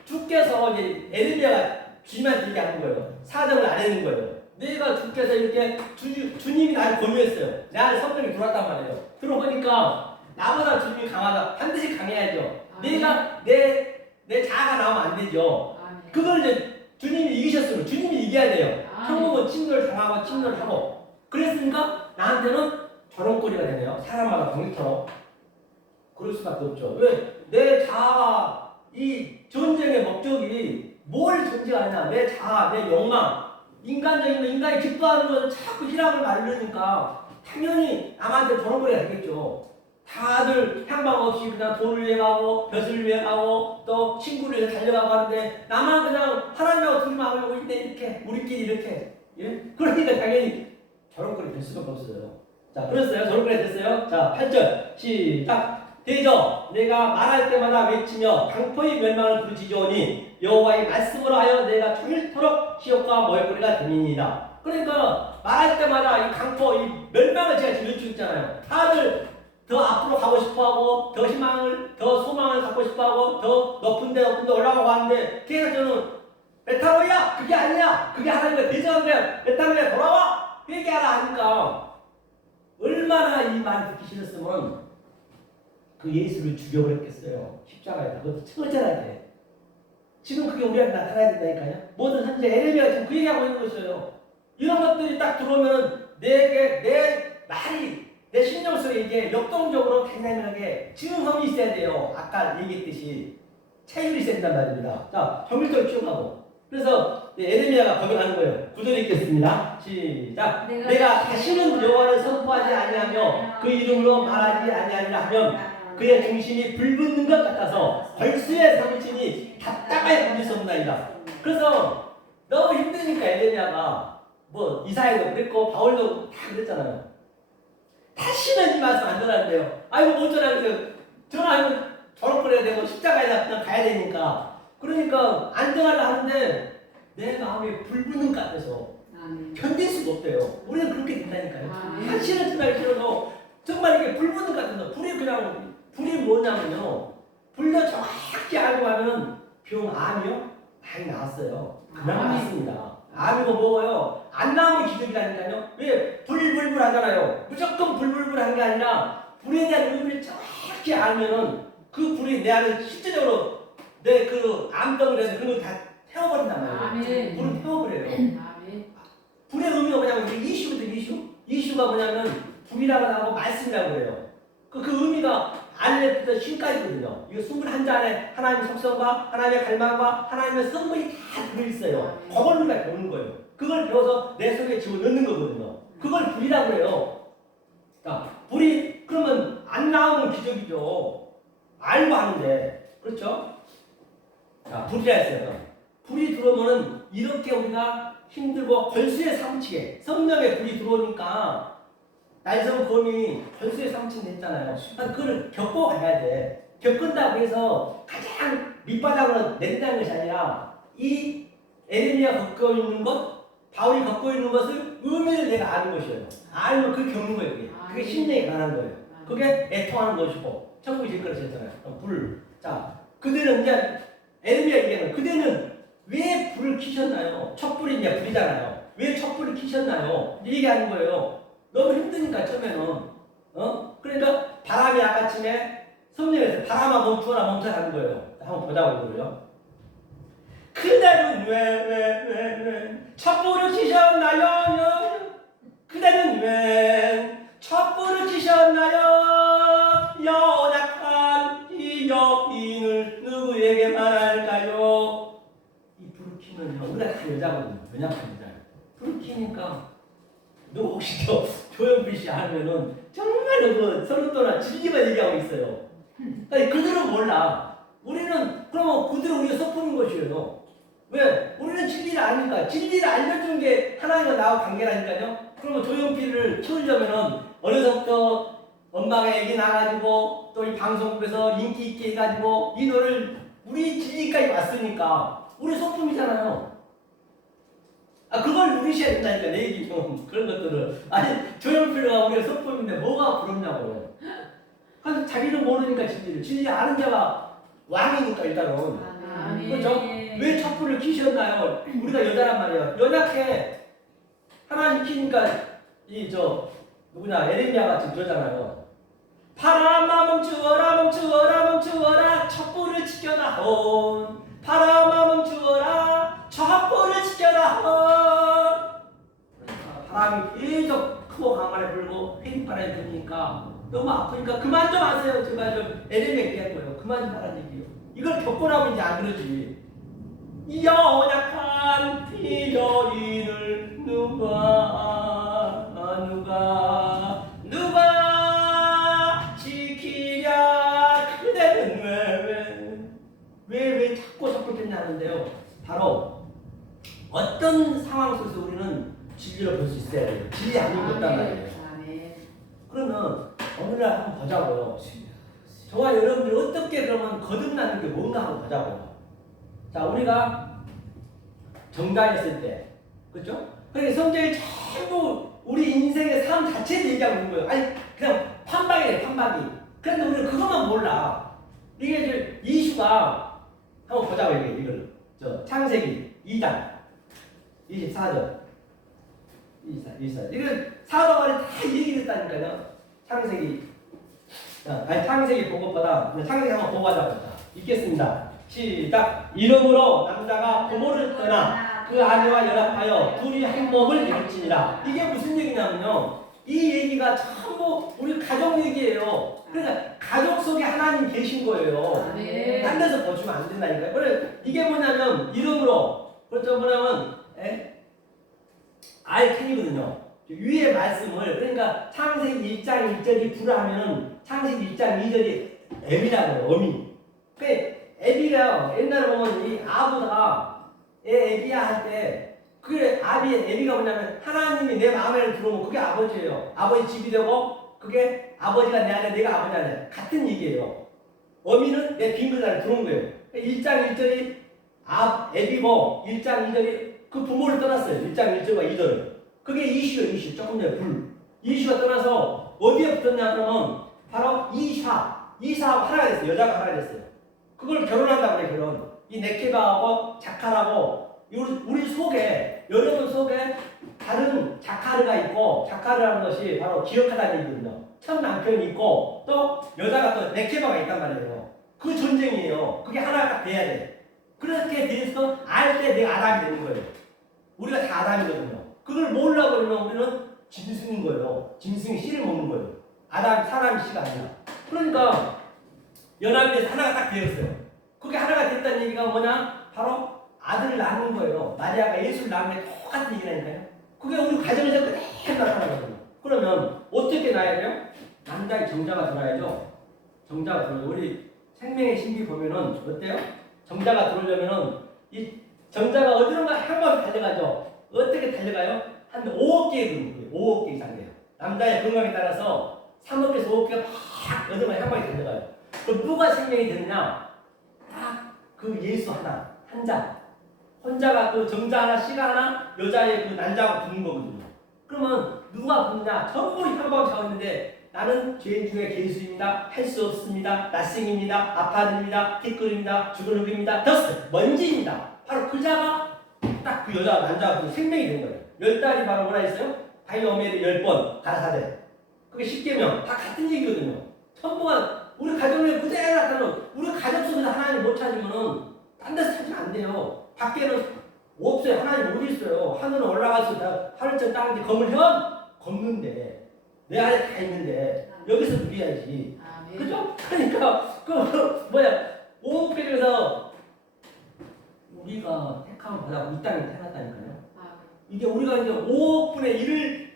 주께서 이제 에레미야가 주님한테 얘기하는 거예요. 사정을 안 하는 거예요. 내가 주께서 이렇게 주님이 나를 권유했어요. 내 안에 성령이 들어왔단 말이에요. 들어보니까 나보다 주님이 강하다. 반드시 강해야죠. 내가 내 자아가 나오면 안 되죠. 그걸 이제 주님이 이기셨으면 주님이 이겨야 돼요. 천국은 침노를 당하고 침노를 하고. 그랬으니까 나한테는 조롱거리가 되네요. 사람마다 병리처럼. 그럴 수밖에 없죠. 왜? 내 자아, 이 전쟁의 목적이 뭘 존재하냐? 내 자아, 내 욕망, 인간적인 거, 인간이 기뻐하는 것을 자꾸 희락을 말르니까 당연히 남한테 조롱거리가 되겠죠. 다들 향방 없이 그냥 돈을 위해 가고 벼슬을 위해 가고 또 친구를 위해 달려가고 하는데 나만 그냥 하나님하고 둘이 마음을 있는데 이렇게 우리끼리 이렇게 예? 그러니까 당연히 조롱거리 될 수밖에 없어요. 자, 그랬어요. 조롱거리 됐어요. 자, 8절 시작. 대저 내가 말할 때마다 외치며 강포의 멸망을 부르짖으오니 여호와의 말씀으로 하여 내가 종일토록 시험과 모욕거리가 됨이니이다. 그러니까 말할 때마다 이 강포, 이 멸망을 제가 지금 외치고 있잖아요. 다들 더 앞으로 가고 싶어하고 더 희망을 더 소망을 갖고 싶어하고 더 높은 데 올라가고 하는데 계속 저는 메타로야 그게 아니야 그게 하나님의 대적한 거야 메타로야 돌아와 회개하라 하니까 얼마나 이 말 듣기 싫었으면 그 예수를 죽여버렸겠어요. 십자가에다 그것도 처절하게. 지금 그게 우리한테 나타나야 된다니까요. 모든 현재 에레미야가 지금 그 얘기하고 있는 것이에요. 이런 것들이 딱 들어오면 내 말이 내 신경 속에 이게 역동적으로 다이나믹하게 증험이 있어야 돼요. 아까 얘기했듯이 체율이 있어야 된단 말입니다. 자, 정밀도를 키워가고. 그래서 에레미야가 거듭하는 거예요. 구절 읽겠습니다. 시작. 내가 다시는 여호와를 선포하지 아니하며 그 이름으로 말하지 아니하리라 하면 그의 중심이 불붙는 것 같아서 벌수의 사무친이 답답하게 견딜 수 없나이다. 그래서 너무 힘드니까 에레미야가 뭐 이사야도 그랬고 바울도 다 그랬잖아요. 다시는 이 말씀 안 전하는데요. 아이고 못 전하겠어요. 전화하면 졸업해야 되고 십자가에 그냥 가야 되니까. 그러니까 안 전하려 하는데 내 마음에 불붙는 것 같아서 견딜 수가 없대요. 우리는 그렇게 된다니까요. 다시는 전하기 싫어도 정말 이게 불붙는 것 같아서 불이 뭐냐면요. 불로 정확히 알고 하면 병 암이요? 많이 나왔어요. 그냥 나왔습니다. 암이고 뭐고요? 안 나오면 기적이라니까요. 왜? 불불불 하잖아요. 무조건 불불불 하는 게 아니라 불에 대한 의미를 정확히 알면은 그 불이 내 안에 실제적으로 내 그 암덩이라든 그런 걸 다 태워버린단 말이에요. 불은 태워버려요. 불의 의미가 뭐냐면 이슈거든요. 이슈가 뭐냐면 불이라고 하고 말씀이라고 해요. 그 의미가 안에부터 신까지거든요. 이거 21잔에 하나님의 속성과 하나님의 갈망과 하나님의 성분이 다 들어있어요. 그걸 우리가 배우는 거예요. 그걸 배워서 내 속에 집어넣는 거거든요. 그걸 불이라고 해요. 자, 불이 그러면 안 나오면 기적이죠. 알고 하는데. 그렇죠? 자, 불이라 했어요. 불이 들어오면은 이렇게 우리가 힘들고 벌수에 사무치게 성령의 불이 들어오니까 날성 검이 벌수에 사무치게 됐잖아요. 그걸 겪고 가야 돼. 겪은다고 해서 가장 밑바닥으로 낸다는 것이 아니라 이 에레미야 겪고 있는 것, 바울이 겪고 있는 것을 의미를 내가 아는 것이에요. 알면 그걸 겪는 거예요. 그게 심령이 가능한 거예요. 그게 애통하는 것이고 천국이 될 거라고 했잖아요. 불. 자, 그들은 이제 에레미야 얘기하는 그대는 왜 불을 켜셨나요? 촛불이 이제 불이잖아요. 왜 촛불을 켜셨나요? 이 얘기하는 거예요. 너무 힘드니까 처음에는 그러니까 바람이 아까쯤에 성령에서 바람아 멈춰라 하는 거예요. 한번 보자고 그러요. 그대는 왜 촛불을 켜셨나요? 그대는 왜 촛불을 켜셨나요? 연약한 이 여인을 누구에게 말할까요? 이 불을 켜면요, 우리가 다 여자거든요. 연약한 여자예요. 불을 켜니까 너 혹시 조영필 씨 하면은 정말로 그 서른도나 진리만 얘기하고 있어요. 아니 그들은 몰라. 우리는 그러면 그들은 우리가 섞는 것이에요. 왜? 우리는 진리를 아니까. 진리를 알려준 게 하나님과 나와 관계라니까요. 그러면 조영필을 키우려면은 어려서부터 엄마가 얘기 나가지고 또 이 방송국에서 인기 있게 해가지고 이 노래를 우리 진리까지 왔으니까 우리 소품이잖아요. 그걸 누리셔야 된다니까, 내 얘기 좀. 그런 것들을. 아니, 조영필과 우리가 소품인데 뭐가 부럽냐고요. 그래서 자기는 모르니까 진리 아는 자가 왕이니까, 일단은. 그렇죠? 왜 촛불을 켜셨나요? 우리가 여자란 말이에요. 연약해. 하나님 키니까, 에레미야 같이 그러잖아요. 바람아 멈추어라, 촛불을 지켜다온. 바람아 멈추어라, 촛불을 지켜다온. 바람이 계속 크고 강하게 불고 휘바람이 부니까 너무 아프니까 그만 좀 하세요. 제발 좀 에레미야 얘기할 거예요. 그만 좀 하라는 얘기예요. 이걸 겪고 나면 이제 안 그러지. 이 연약한 이 여인을 누가 지키랴. 그대는 왜 자꾸 됐냐는데요. 바로 어떤 상황 속에서 우리는 진리를 볼 수 있어야 돼요. 진리 아닌 것 없단 말이에요. 그러면 오늘날 한번 보자고요. 저와 여러분들이 어떻게 그러면 거듭나는 게 뭔가 한번 보자고요. 자, 우리가 정당했을 때, 그렇죠? 그러니까 성경이 전부 우리 인생의 삶 자체를 얘기하고 있는 거예요. 아니, 그냥 판박이래, 판박이. 그런데 우리는 그것만 몰라. 이게 이제 이슈가 한번 보자고 이걸. 저 창세기 2장 24절 24. 이건 사도관이 다 얘기를 했다니까요. 창세기. 창세기 본 것보다 창세기 한번 보고 가자. 읽겠습니다. 시작. 이러므로 남자가 부모를 떠나 그 아내와 연합하여 둘이 한 몸을 이룰지니라. 이게 무슨 얘기냐면요. 이 얘기가 전부 우리 가족 얘기예요. 그러니까 가족 속에 하나님 계신 거예요. 네. 딴 데서 보시면 안 된다니까요. 그래 이게 뭐냐면 이름으로 그렇죠 뭐냐면 알텐이거든요. 위의 말씀을 그러니까 창세기 1장 1절이 불하면은 창세기 1장 2절이 애비라고 해요. 어미. 그 애비가 옛날에 보면 이 아부가 애비야 할 때 그 애비가 뭐냐면 하나님이 내 마음에 들어오면 그게 아버지예요. 아버지 집이 되고 그게 아버지가 내 안에 내가 아버지 안에 같은 얘기예요. 어미는 내 빈글 안에 들어온 거예요. 1장 1절이 애비고 1장 2절이 그 부모를 떠났어요. 1장 1절과 2절을. 그게 이슈예요. 이슈. 조금 전에 이슈가 떠나서 어디에 붙었냐 그러면 바로 이사하고 하나가 됐어요. 여자가 하나가 됐어요. 그걸 결혼한다고 그래. 결혼. 이 네케바하고 자카라고 우리 속에 여러분 속에 다른 자카르가 있고 자카르라는 것이 바로 기억하다는 얘기거든요. 첫 남편이 있고 또 여자가 또 네케바가 있단 말이에요. 그 전쟁이에요. 그게 하나가 딱 돼야 돼. 그렇게 돼서 알 때 내가 아담이 되는 거예요. 우리가 다 아담이거든요. 그걸 모으려고 그러면 우리는 짐승인 거예요. 짐승이 씨를 먹는 거예요. 아담 사람이 씨가 아니라. 그러니까 연합이 돼서 하나가 딱 되었어요. 그게 하나가 됐다는 얘기가 뭐냐? 바로 아들을 낳는 거예요. 마리아가 예수를 낳는 게 똑같은 얘기라니까요. 그게 우리 가정에서 그대로 나타나거든요. 그러면 어떻게 낳아야 돼요? 남자의 정자가 들어야죠. 정자가 들어요. 우리 생명의 신비 보면은 어때요? 정자가 들어오려면은 이 정자가 어디론가 한 번 달려가죠. 어떻게 달려가요? 한 5억 개의 근육이에요. 5억 개 이상 돼요. 남자의 건강에 따라서 3억에서 5억 개가 막 어디론가 한 방에 달려가요. 그럼 누가 생명이 되느냐? 딱 그 예수 하나, 한 자. 혼자가 그 정자 하나, 씨가 하나, 여자의 그 난자가 붙는 거거든요. 그러면 누가 붙느냐? 전부 한 방에 차고 있는데 나는 죄인 중에 개수입니다. 할 수 없습니다. 낯생입니다. 아파드입니다. 티끌입니다. 죽은 흙입니다. 더스트 먼지입니다. 바로 그 자가 딱 그 여자 남자가 그 생명이 된 거예요. 10달이 바로 뭐라 했어요? 다이오메를 10번 가라사대. 그게 10계명 다 같은 얘기거든요. 전부가 우리 가정에 그대로 나타나는 우리 가족 속에서 하나님 못 찾으면은 딴 데서 찾으면 안 돼요. 밖에는 없어요. 하나님 어디 있어요? 하늘은 올라가서 다 하늘천 땅인데 검을현 검는데 내 안에 다 있는데 여기서 누려야지. 그죠? 그러니까 그 뭐야 5억 개 중에서 우리가 택함을 받아고 이 땅에 태어났다니까요. 이게 우리가 이제 5억 분의 1을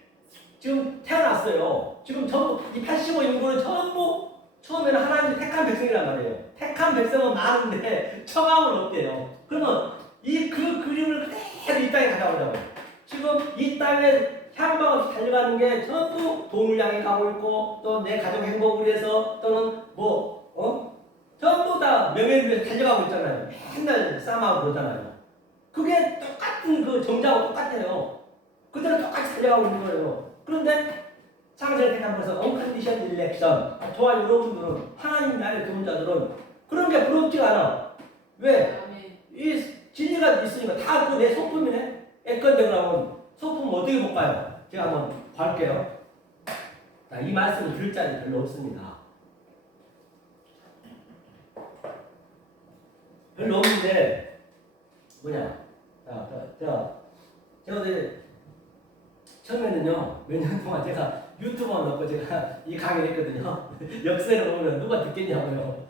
지금 태어났어요. 지금 전부 이 85 인구는 전부 처음에는 하나님 택한 백성이란 말이에요. 택한 백성은 많은데 청함은 없대요. 그러면 이 그 그림을 그대로 이 땅에 가져오자고요. 지금 이 땅에 향방 없이 달려가는 게 전부 돈을 향해 가고 있고 또 내 가족 행복을 위해서 또는 전부 다 명예를 위해서 달려가고 있잖아요. 맨날 싸움하고 그러잖아요. 그게 똑같은 그 정자하고 똑같아요. 그대로 똑같이 달려가고 있는 거예요. 그런데 창세를 택함으로써 언컨디션 일렉션 저와 여러분들은 하나님 나라에 들어온 자들은 그런 게 부럽지가 않아. 왜? 이 진리가 있으니까 다 그 내 소품이네. 애건데 그러면 소품 어떻게 볼까요? 제가 한번 볼게요. 자, 이 말씀을 들을 자는 별로 없습니다. 별로 없는데 뭐냐? 제가 어제 처음에는요 몇 년 동안 제가 유튜버 넣고 제가 이 강의를 했거든요. 역사를 보면 누가 듣겠냐고요.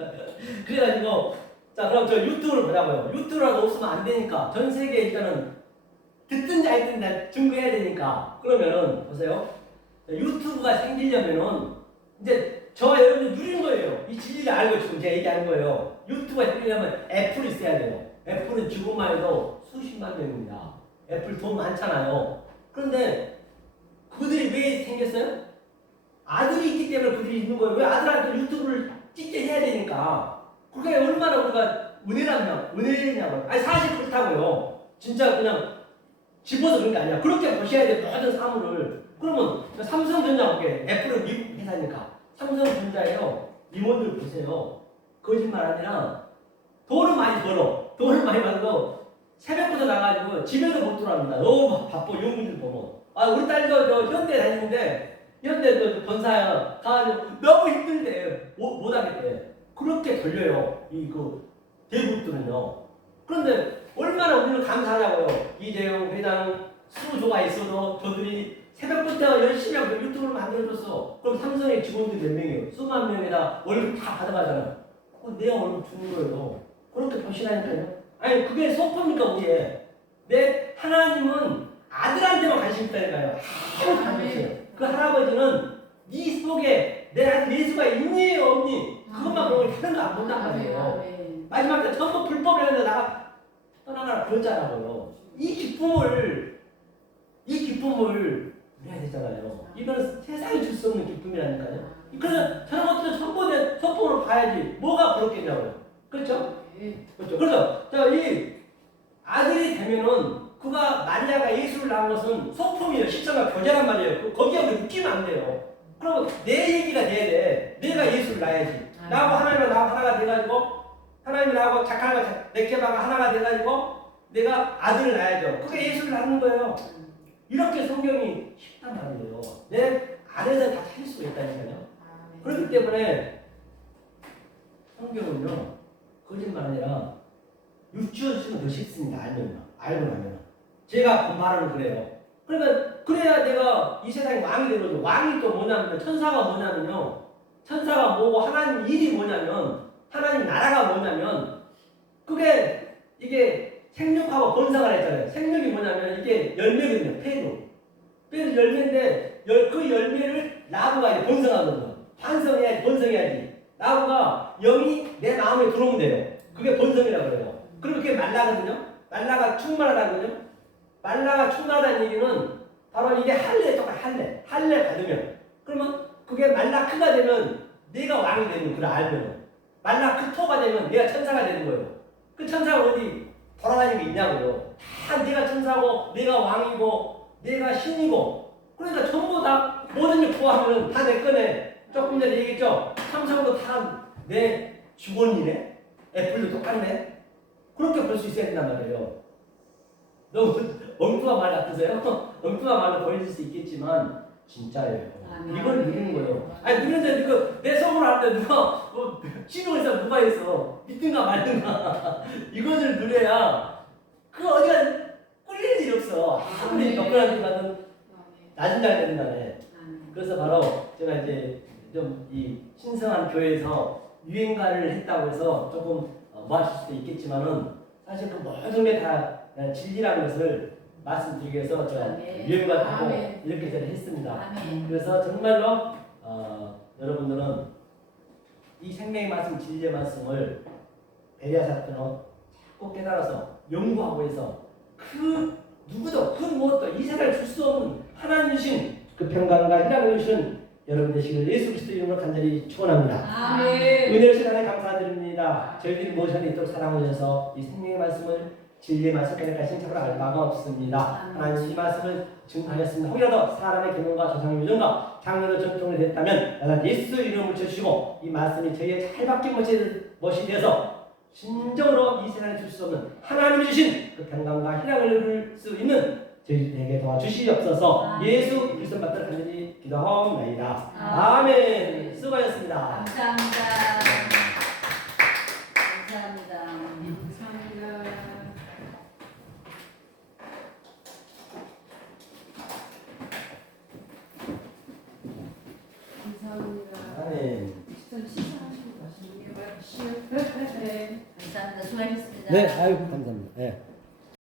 그래가지고 자 그럼 저 유튜브를 보자고요. 유튜브라도 없으면 안 되니까 전 세계에 일단은 듣든지 안 듣든지 증거해야 되니까 그러면은 보세요. 유튜브가 생기려면은 이제 저와 여러분이 누린 거예요. 이 진리를 알고 지금 제가 얘기하는 거예요. 유튜브가 생기려면 애플이 있어야 돼요. 애플은 지금만 해도 수십만 명입니다. 애플 돈 많잖아요. 그런데 그들이 왜 생겼어요? 아들이 있기 때문에 그들이 있는 거예요. 왜 아들한테 유튜브를 찍게 해야 되니까. 그게 얼마나 우리가 은혜냐고요. 아니 사실 그렇다고요. 진짜 그냥 집어서 그런 게 아니야. 그렇게 보셔야 돼 모든 사물을. 그러면 삼성전자 볼게 애플은 미국 회사니까 삼성전자에요. 임원들 보세요. 거짓말 아니라 돈을 많이 벌어. 돈을 많이 벌고 새벽부터 나가지고 집에도 못 들어갑니다. 너무 바빠. 용분들 보면. 아 우리 딸도 저 현대 다니는데 현대 그 본사 가가지고 너무 힘들대. 못 하겠대. 그렇게 돌려요. 이 그 대국들은요. 그런데 얼마나 우리는 감사하냐고요. 이재용 회장 수조가 있어도 저들이 새벽부터 열심히 하고 유튜브를 만들어줬어. 그럼 삼성의 직원들이 몇 명이에요? 수만 명에다 월급 다 받아가잖아. 내가 월급 주는 거예요. 그렇게 보시라니까요. 아니 그게 소품입니까 우리의? 내 하나님은 아들한테만 관심 있다니까요. 아무 관심 없어요. 그 할아버지는 네 속에 내 아들 예수가 있니 없니 그것만 보면 다른 거 안 본단 말이에요. 마지막 때 전부 불법이라는데 나가 떠나가라 그러잖아요. 이 기쁨을 해야 되잖아요. 이거는 세상이 줄 수 없는 기쁨이라니까요. 그래서 저런 것도 전부 내 소품으로 봐야지 뭐가 부럽겠냐고요. 그렇죠? 그렇죠. 그래서 이 아들이 되면은 그가 마리아가 예수를 낳은 것은 소품이에요. 십자가 교제란 말이에요. 거기에 우리 웃기면 안 돼요. 그러면 내 얘기가 돼야 돼. 내가 예수를 낳아야지. 나하고 하나님과 나하고 하나가 돼가지고 하나님이 나하고 작하고 내케바가 하나가 돼가지고 내가 아들을 낳아야죠. 그게 예수를 낳는 거예요. 이렇게 성경이 쉽단 말이에요. 내 안에서 다 찾을 수가 있다니까요. 그렇기 때문에 성경은요 거짓말 아니라 유치원 더 쉽습니다. 알고 나면 제가 본 말은 그래요. 그러니까 그래야 내가 이 세상에 왕이 되거든요. 왕이 또 뭐냐면 천사가 뭐냐면요. 천사가 뭐고 하나님 일이 뭐냐면 하나님 나라가 뭐냐면 그게 이게 생육하고 번성을 했잖아요. 생육이 뭐냐면 이게 열매거든요. 페루 열매인데 그 열매를 나무가 이제 번성하거든요. 번성해야지. 나무가 영이 내 마음에 들어오면 돼요. 그게 번성이라고 그래요. 그리고 그게 말라거든요. 말라가 충만하다거든요. 말라가 충만하다는 얘기는 바로 이게 할례 받으면 그러면 그게 말라크가 되면 내가 왕이 되는 걸 알면 말라크토가 되면 내가 천사가 되는 거예요. 그 천사가 어디 돌아다니는 게 있냐고요. 다 내가 천사고 내가 왕이고 내가 신이고 그러니까 전부 다 모든 일 구하면 다 내 거네. 조금 전에 얘기했죠. 삼성도 다 내 직원이네. 애플도 똑같네. 그렇게 볼 수 있어야 된단 말이에요. 너무 엉뚱한 말 같으세요? 엉뚱한 말로 보일 수 있겠지만 진짜예요. 이걸 누리는 거예요. 아니 누리는데 이거 내 속으로 할 때 누가 신용에서 누가 있어 믿든가 말든가 이것을 누려야 그 어디가 꿀릴 일이 없어. 아무리 너그라든 가든 낮은 잘 되는 간에. 그래서 바로 제가 이제 좀 이 신성한 교회에서 유행가를 했다고 해서 조금 뭐 하실 수도 있겠지만은 사실 그 모든 게 다 진리라는 것을 말씀드리기 위해서 제가 유행가 하고 이렇게 저는 했습니다. 그래서 정말로 여러분들은 이 생명의 말씀, 진리의 말씀을 베리아 사건으로 자꾸 깨달아서 연구하고 해서 그 누구도 그 무엇도 이 세상에 줄 수 없는 하나님 주신 그 평강과 희락을 주신 여러분 되시길 예수 그리스도 이름으로 간절히 축원합니다. 은혜를 시간에 감사드립니다. 저희들이 모션이 있도록 사랑하셔서 이 생명의 말씀을 진리의 말씀 깨달아 신청을 알 바가 없습니다. 하나님 이 말씀을 증거하였습니다. 혹이라도 사람의 경험과 조상의 유전과 장로의 전통이 됐다면 나는 예수 이름을 주시고 이 말씀이 저희의 잘 바뀐 것이 되어서 진정으로 이 세상에 줄 수 없는 하나님이 주신 그 평강과 희락을 누릴 수 있는 저희들에게 도와주시옵소서. 예수 그리스도 받들어 간절히 기도하옵나이다. 아멘. 수고하셨습니다. 감사합니다. 아멘. 식사하시고 가시는 게 감사합니다. 수고하셨습니다. 네, 아유 감사합니다. 네.